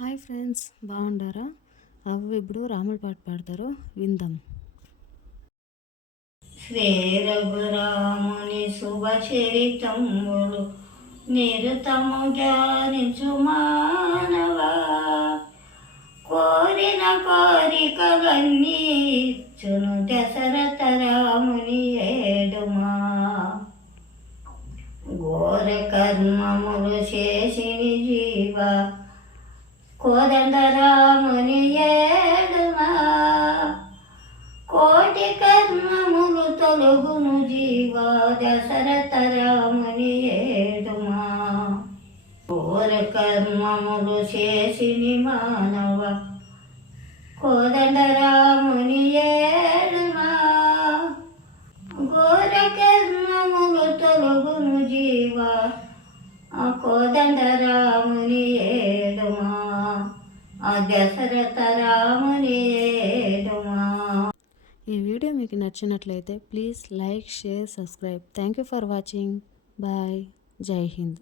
Hi friends, బాగుండారా? అవ్వ ఇప్పుడు రాముల పాట పాడతారు, విందాం. శ్రీ రఘురాముని శుభచరితములు నిరుతము ధ్యానించు మానవా, కోరిన కోరికలన్నీ ఇచ్చును దశరథ రాముని ఏడుమా. ఘోర కర్మములు చేసిని జీవ కోదండ రాముని ఏడుమా. కోటి కర్మములు తొలగును జీవ దశరథ రాముని ఏడుమా. ఘోర కర్మములు చేసిని మానవ కోదండ రాముని ఏడుమా. ఘోర కర్మములు తొలగును జీవ కోదండ రాముని ఏడుమా. దశరథ రాముని ఏడుమా. ఈ వీడియో మీకు నచ్చినట్లయితే please like, share, subscribe. Thank you for watching. Bye. జై హింద్.